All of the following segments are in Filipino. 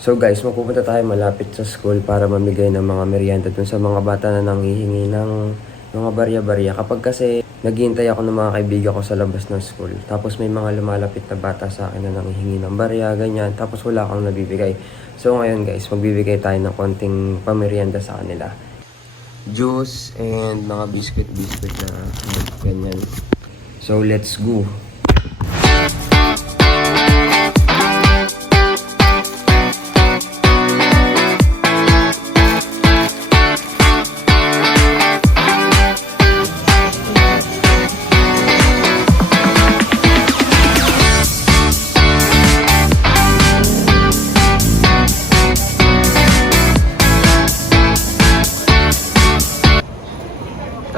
So guys, magpupunta tayo malapit sa school para mamigay ng mga merienda dun sa mga bata na nanghihingi ng mga barya-barya. Kapag kasi naghihintay ako ng mga kaibigan ko sa labas ng school, tapos may mga lumalapit na bata sa akin na nanghihingi ng barya, ganyan, tapos wala akong nabibigay. So ngayon guys, magbibigay tayo ng konting pamerienda sa kanila. Juice and mga biscuit na ganyan. So let's go!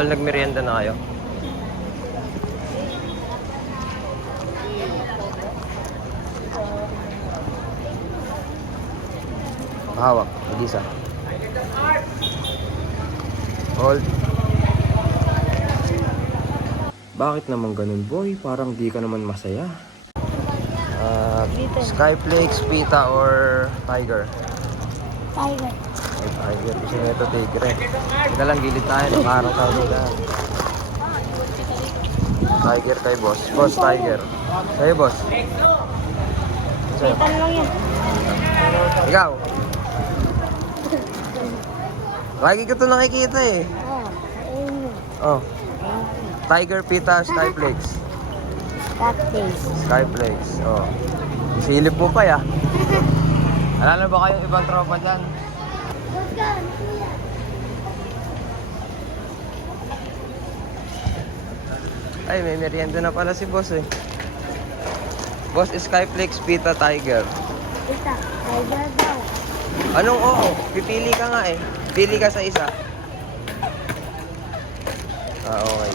Nagmerienda na kayo? Hawak, Elisa. Hold. Bakit naman ganun, boy? Parang di ka naman masaya. Skyflakes, pita, or tiger? Tiger. Tiger. Gusto nyo ito, tigre. Ika lang, gilid tayo. Nakaharang tayo nila. Tiger kay boss. Boss, tiger. Sa'yo, boss. Sa'yo. Pitan lang yan. Ikaw. Lagi ko ito nakikita eh. Ayun. Oh. Tiger, pita, skyflakes. Cactus. Skyflakes. Oh. Isilip mo pa ya. Alala ba kayong ibang tropa dyan? Ay, may merienda na pala si boss eh. Boss, Skyflakes, pita, tiger. Pita. Tiger daw. Anong oo? Pipili ka nga eh. Pili ka sa isa. Ah, okay.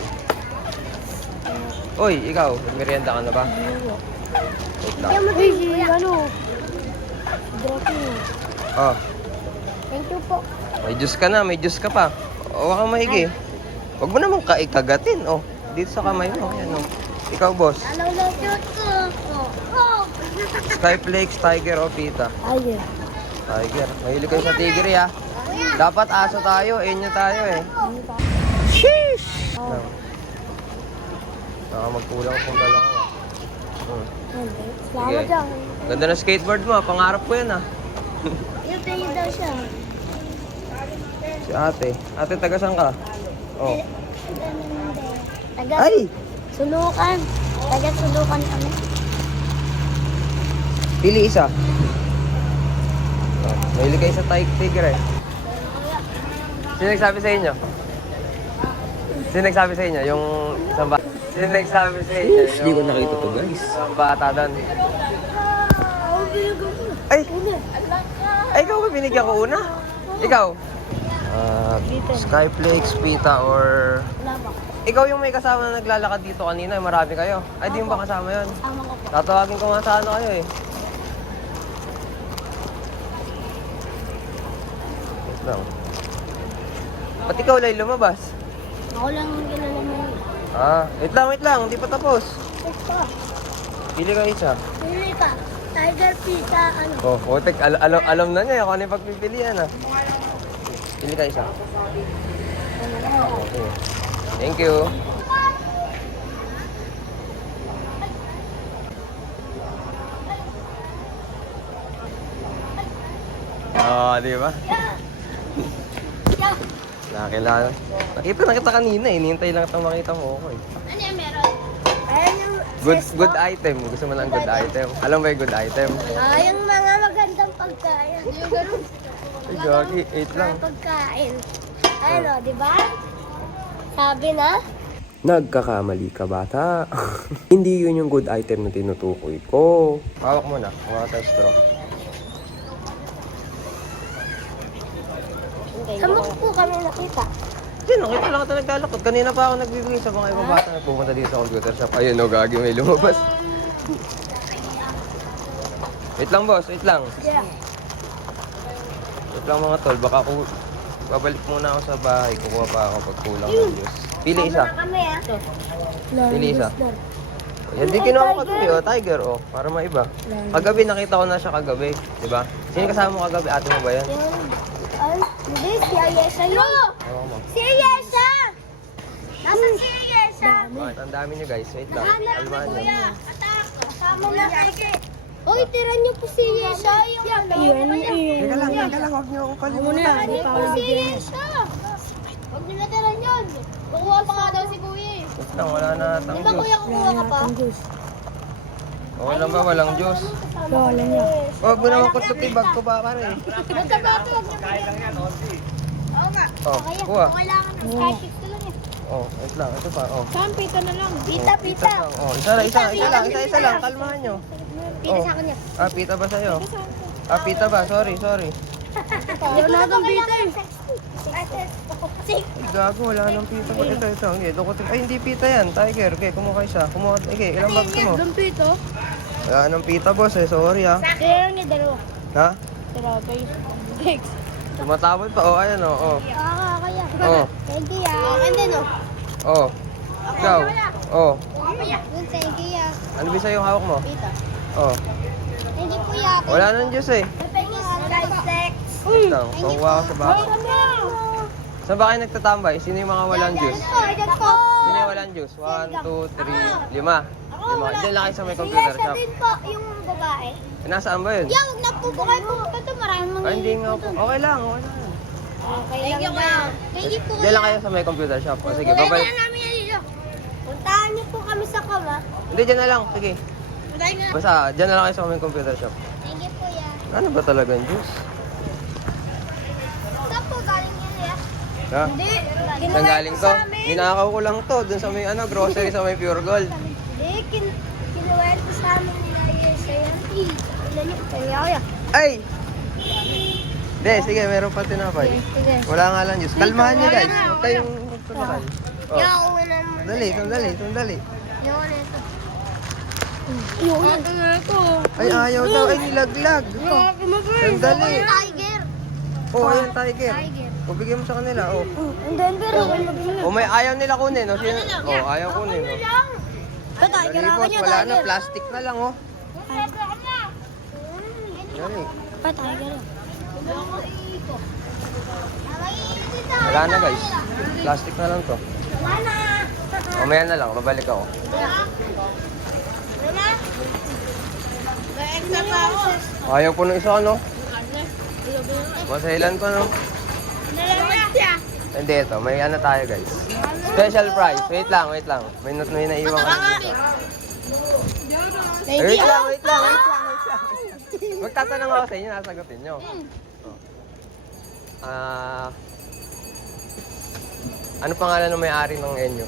Uy, ikaw, merienda ka na ba? Wait lang. Uy, si ano? Dropping. Oh, Thank you po. may juice ka na, may juice ka pa. O, huwag kang maigi. Huwag mo naman kagatin. Oh, dito sa kamay mo. Ayan, oh. Ikaw, boss. Hello, Skyflakes, tiger o pita? Tiger. Tiger. Mahilig kayo sa tigre, ha? Dapat aso tayo. Inyo tayo, eh. Sheesh! No. Baka magkulang kung dalawa. Salamat Sige. dyan. Ganda ng skateboard mo, pangarap ko yan, ha? Yung tayo daw siya. Si ate. Ate, taga saan ka? Oh. Taga Ay! Sulukan. Taga Sulukan kami. Pili isa. Oh, mahilig kayo sa tigre, eh. Sino nagsabi sa inyo? Sino nagsabi sa inyo? Yung isang bata? Sino nagsabi sa inyo? Hindi ko nakita to, guys. Isang bata doon. Ay! Ay, ikaw ba binigyan ko una? Ikaw? Skyflakes, pita, or... Laba. Ikaw yung may kasama na naglalakad dito kanina. Marami kayo. Ay, di mo ba kasama yun? Tama ko po. Tatawagin ko nga sa ano kayo eh. Wait lang. Ba't ikaw lay lumabas? Ako lang ang kilala mo yun. Wait lang. Hindi pa tapos. Ito. Pili ka isa. Pili ka. Tiger, pita, ano? Oh, Otek, alam na niya kung ano yung pagpipilian ah. Pili ka isa. Okay. Thank you. Di ba? Nakakilala. Nakita na kita kanina eh. Hinihintay lang kitang makita mo ako eh. Ano yung meron? Ayan yung... Good item. Gusto mo ng good item. Alam ba yung good item? Yung mga magandang pagkain. Yung ganun. Ay, gagi. 8 lang. Mga pagkain. Ano, di ba? Sabi na? Nagkakamali ka, bata. Hindi yun yung good item na tinutukoy ko. Hawak mo na. Hawak tayo straw. Saan mo po kami nakita? Hindi, nakita lang ito naglalakot. Kanina pa ako nagbibigay sa mga ibang bata na pumunta dito sa computer shop. Ayun, no, gagi, may lumabas. Wait lang, boss. Wait lang. Yeah. Wait lang, mga tol. Baka ako... Babalik muna ako sa bahay. Kukuha pa ako pag kulang ng Diyos. Pili isa. Kami ah. Pili isa. Yan din kinuha ko kagabi, oh, tiger, oh, para maiba. Kagabi nakita ko na siya kagabi, di ba? Sino kasama mo kagabi? Ate mo ba yan? Hindi, si Ayesha yun. Oo, mo. Si Ayesha! Nasaan si Ayesha? Bakit? Ang dami nyo guys. Wait lang. Kalmahan nyo. Kasama na kasi. Uy, tira niyo po si Ayesha. Teka lang. Huwag nyo akong kalimutan. Tira po si Ayesha. Huwag niyo na tira yun. Kukuha pa nga daw si Kuya eh. Wait lang. Wala na natang Di ba juice. Kuya kukuha ka pa? Okay lang ba? Walang juice. Wala niya. Huwag mo naman kututi. Bag ko ba pare? Basta ba ito? Kaya lang yan, Oo nga. Oh, Kaya, kuha. kailangan ng sky chips na lang eh. Oh, wait lang. Ito pa. Oh. Saan? Pita na lang. Pita, Oh, pita. lang. Oh, isa lang. Kalmahan nyo. Pita sa akin yan. Ah, pita ba sa'yo? Ah, pita ba? Sorry. Wala nang pita eh. Ay, gago, wala nang pita ba? Ito. Hindi, ay, hindi pita yan. Tiger, okay, kumuha isa. Okay, ilang bags mo? Ilang pito? Wala nang pita, boss, eh. Sorry, ah. Kaya niya dalawa. Ha? Grabe. Thanks. Tumatawad pa. Oh, ayan, oh. Kaya. Oh. Thank you ah. Akin din oh. Oh. Ikaw. Oh. Yun, thank you ah. Ano ba sa'yo hawak mo? Pita. Oh. Thank you kuya. Wala nang juice, eh. Thank you Sky Wait lang, kukuha ako sa baka. Saan ba kayo nagtatambay? Sino yung mga walang juice? Diyan po. Sino yung walang juice? 1, 2, 3, 5. Lima. Diyan lang kayo sa may computer Siya shop. din po yung babae. Eh, nasaan ba yun? Yeah, huwag na po kayo pupunta to. Maraming mga Ay, hindi nga po. Okay lang. Okay lang ba? Thank you po. Diyan lang kayo sa may computer shop. O, sige, babalik. namin yan dito. Puntahan niyo po kami sa kama. Hindi, dyan na lang. Sige. Puntahan niyo. Basta, dyan na lang kayo sa may computer shop. Thank you po ya. Ano ba talagang juice? Saan po galing yan ya? Ha? Hindi. Saan galing to? Ninakaw ko lang to. Dun sa may grocery sa may Pure Gold. Hindi. Kinuwel ko sa amin nila yung sayan. Ilan niyo? Kaya. Ay! Hindi, sige, meron pa tinapay. Sige. Wala nga lang juice. Kalmahan niyo guys. Huwag kayong magtumakan. Oh. Yaw na naman. Sandali. Yaw na ito. Yaw na ito. Ay, ayaw daw. Ay, nilaglag. Sandali. Tiger. Oh, ayan, tiger. Tiger. O, bigyan mo sa kanila. Oh. And then, pero O, may ayaw nila kunin. O, sino? Oh, ayaw kunin. Oh. Ito, tiger Dali, ako boss. niya, Wala na. tiger. Plastic na lang, oh. Dali. Pa, tiger. Wala na, guys. Plastic na lang to. Wala na. Mamaya na lang. Babalik ako. Wala na. May extra pa ako. Ayaw po ng isa, ano? Masahilan ko, no? Nalaman siya. Hindi, ito. May ano tayo, guys. Special prize. Wait lang. May naiiwan ka. Wait lang. Magtatanong ako sa inyo, nasagutin nyo. Ano pangalan ng may-ari ng Enyo?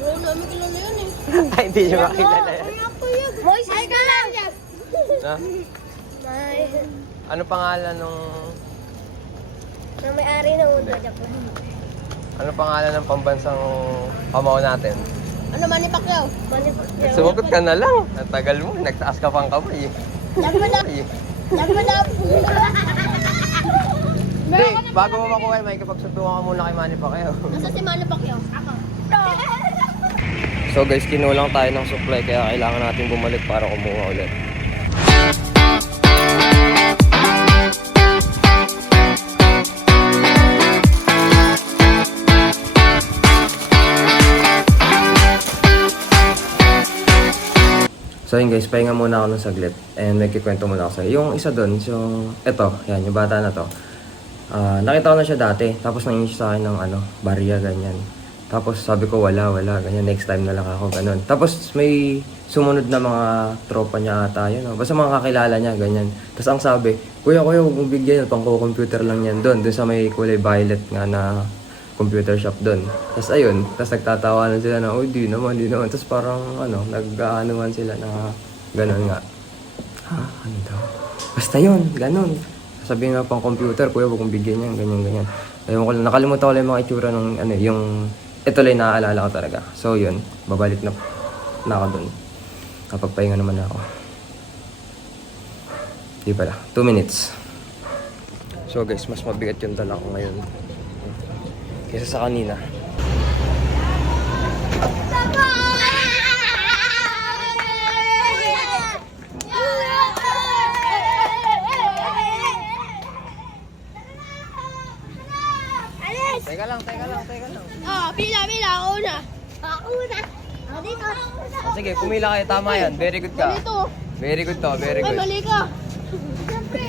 Wala namin kilala yun eh. Ay, hindi nyo makilala yan. Moises ka lang. Na? Ano pangalan ng... Na may-ari ng Undo, Japan. Ano pangalan ng pambansang pamaw natin? Ano, Manny Pacquiao? Manny Pacquiao. Sumagot ka na lang. Ang tagal mo. Nagtaas ka pang kamay. Yan mo na. Hindi, bago mo makuha, may kapagsuntukan ka muna kay Manny Pacquiao. Nasa si Manny Pacquiao? Ako. So guys, kinulang tayo ng supply kaya kailangan natin bumalik para kumuha ulit. So yun guys, pahinga muna ako ng saglit and may kikwento muna ako sa'yo. Yung isa doon, yung eto, yan, yung bata na to. Nakita ko na siya dati, tapos nangyay siya sa akin ng barya, ganyan. Tapos sabi ko wala, ganyan, next time na lang ako, ganun. Tapos may sumunod na mga tropa niya ata, yun, basta mga kakilala niya, ganyan. Tapos ang sabi, kuya, huwag mong bigyan, pang-computer lang yan doon sa may kulay violet nga na computer shop doon. Tapos ayun, tapos nagtatawanan sila na, oh, di naman. Tapos parang, nag-aanuhan sila na ganun nga. Ha? Ano daw? Basta yun, ganun. Sabihin nga pang computer, kuya, huwag mong bigyan yan, ganyan. Ayun ko lang, nakalimutan ko lang yung mga itsura ng, yung, ito lang naaalala ko talaga. So yun, babalik na ako doon. Kapag pahinga naman ako. Di pala, 2 minutes. So guys, mas mabigat yung dala ko ngayon kaysa sa kanina. Teka lang. Pila, ako una. Ako una. Dito. Sige, pumila kayo. Tama yan. Very good ka. Dito. Very good to. Very Ay, good. mali ka. Siyempre,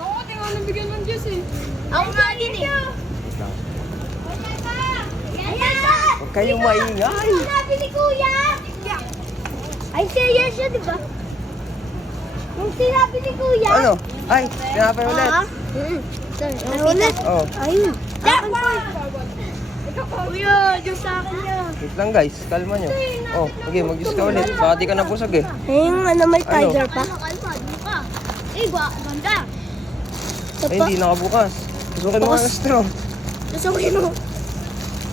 ako kasi nga nabigyan ng Diyos eh. Ako nga din eh. Huwag kayong maingay. Sinabi ni Kuya. Ay, serious siya, di ba? Yung sinabi ni Kuya. Ano? Ay, tinapay ulit. Ulit? Oh, Ayun. Akin po. Kuya, Diyos sa akin niya. wait lang guys. Kalma nyo. Oh, sige, mag-juice ka ulit. Baka di ka nabusag eh. Yung may tiger pa? Eh, ganda. Ay, hindi nakabukas. Susukin mo nga ng straw. Susukin mo.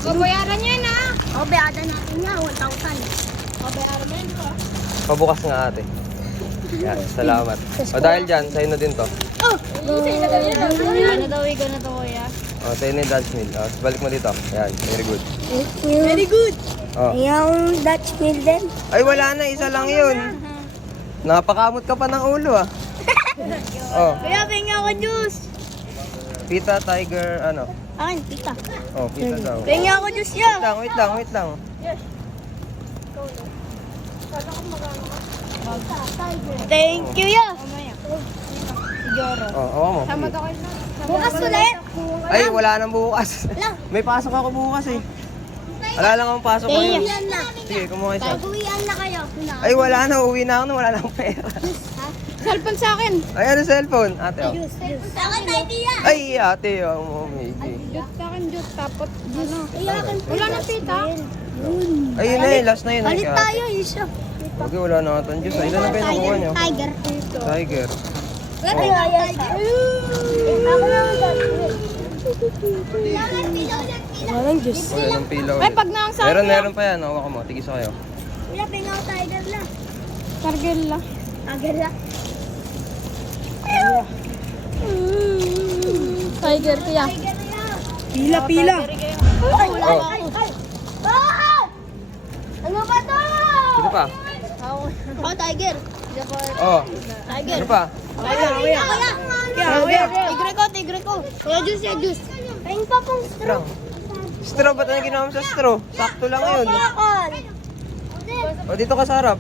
Babayaran niya na. Babayaran natin niya, 1,000. Babayaran niya na. Pabukas nga ate. Yan, salamat. O dahil dyan, sa'yo na din to. Oh! Ano daw, ikaw na to, Kuya? O, sa'yo na yung Dutch meal. O, balik mo dito. Yan, very good. Very good. O. Yung Dutch meal din. Ay, wala na. Isa lang yun. Napakamot ka pa ng ulo ah. Oh, Kuya, penga ako juice. pita, tiger, ano? Akin, pita. Oh, pita daw. Penga ako juice ya. Wait lang. Thank you ya. Oh, awa mo. Bukas ulit. Ay, wala nang bukas. Wala. May pasok ako bukas eh. Wala lang akong pasok ngayon. na. Sige, kumuha isa. Pag-uwian na kayo. Ay, wala na. Uwi na ako na wala na akong pera. Cellphone sa akin. Ay, ano cellphone? Ate, oh. Sa akin, idea. Ay, ate, oh, maybe. Juice sa akin, juice. Tapos, ano? Wala na pita. Ay, yun na eh. Last na yun. Palit tayo, isa. Okay, wala na ata. Diyos, ilan na ba yung nakuha niyo? Tiger. Tiger. Wala tayo tiger. Ako lang walang juice. Wala nang pila Ay, ulit. pag naang sa Meron pa yan. Hawa ka mo. Tigisa kayo. Kuya, pingaw tiger lang. Tiger lang. Tiger lang. Tiger, kuya. Pila. Ay, wala Oh. ako. Ah! Ano ba to? Sino pa? Ako, tiger. Oh. Tiger. Ano pa? Kuya. Tigre ko. Kuya, juice ya, juice. Pahing pa pong straw. Lang. Straw, ba't ano ginawa mo sa straw? Sakto lang yun. Napakal. O, dito ka sa harap.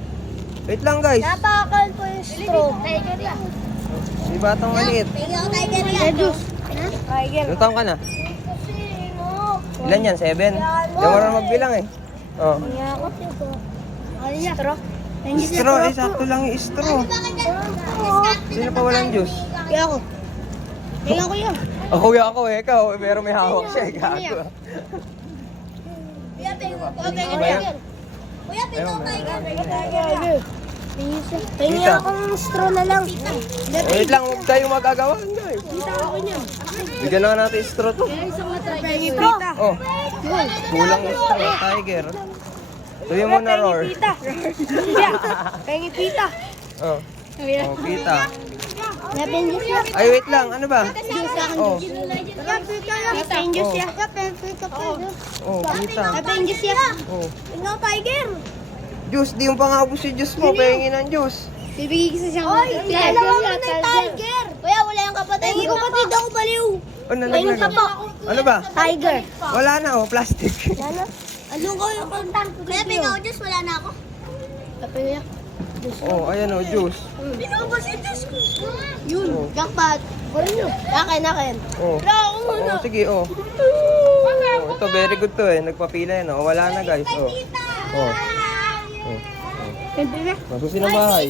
Wait lang, guys. Napakal po yung straw. Tiger yan. Si batang maliit. Pingaw tiger yan. Juice. Tiger. Ilang taong ka na? Sino? Ilan yan? 7? Hindi mo rin magbilang eh. Oh. Straw. Straw, eh, sakto lang yung straw. Sino pa walang juice? Kaya ako. Kaya ko yan. Oh, kuya ako eh. Ikaw, pero may hawak siya. Gago. Kuya, pingaw Ano ba yan? tiger. Kuya, pingaw Ayun, tiger. Tingin Tita. akong straw na lang. Wait lang, huwag kayong magagawa. Guys. Bigyan na nga natin yung straw to. Pita. Oh, kulang yung straw. Tiger. Sabi mo na, Roar. Pengi pita. Oh, oh, kita. Napin juice ya. Ay, wait lang. Ano ba? Juice akin. Oh, Napin juice ya. oh, kita. Napin juice ya. Oh. Pingaw tiger. Juice, di yung pangabos yung juice mo. Pahingin ng juice. Bibigay ko sa siyang dalawa mo ng tiger. Kuya, wala yung kapatid. Pengi kapatid ako baliw. Oh, nalaglag. Ano ba? Tiger. Wala na, oh, plastic. Ano? Anong ko yung kontan? Kuya, pingaw juice. Wala na ako. Kapila. Oh, ayan oh, juice. Pinubos yung juice ko. Yun. Oh. Jackpot. Akin. Oh. Wala ako muna. Oh, sige, oh. Oh, ito, very good to eh. Nagpapila yan, oh. Wala na, guys, oh. Oh. Oh. Masusin ang bahay.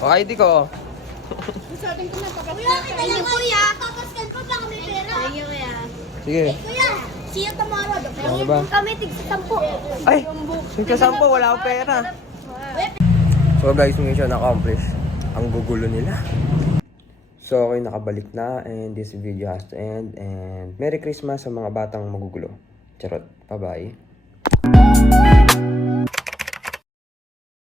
Oh, ID ko, oh. Kuya, kita lang kuya. Papaskan ko pa kami pera. Thank you, kuya. Sige. Kuya, see you tomorrow. Ano ba? Kami tig-10. Ay, singkasampo, wala akong pera. So guys, mission accomplished. Ang gugulo nila. So okay, nakabalik na and this video has to end. And Merry Christmas sa mga batang magugulo. Charot. Bye-bye.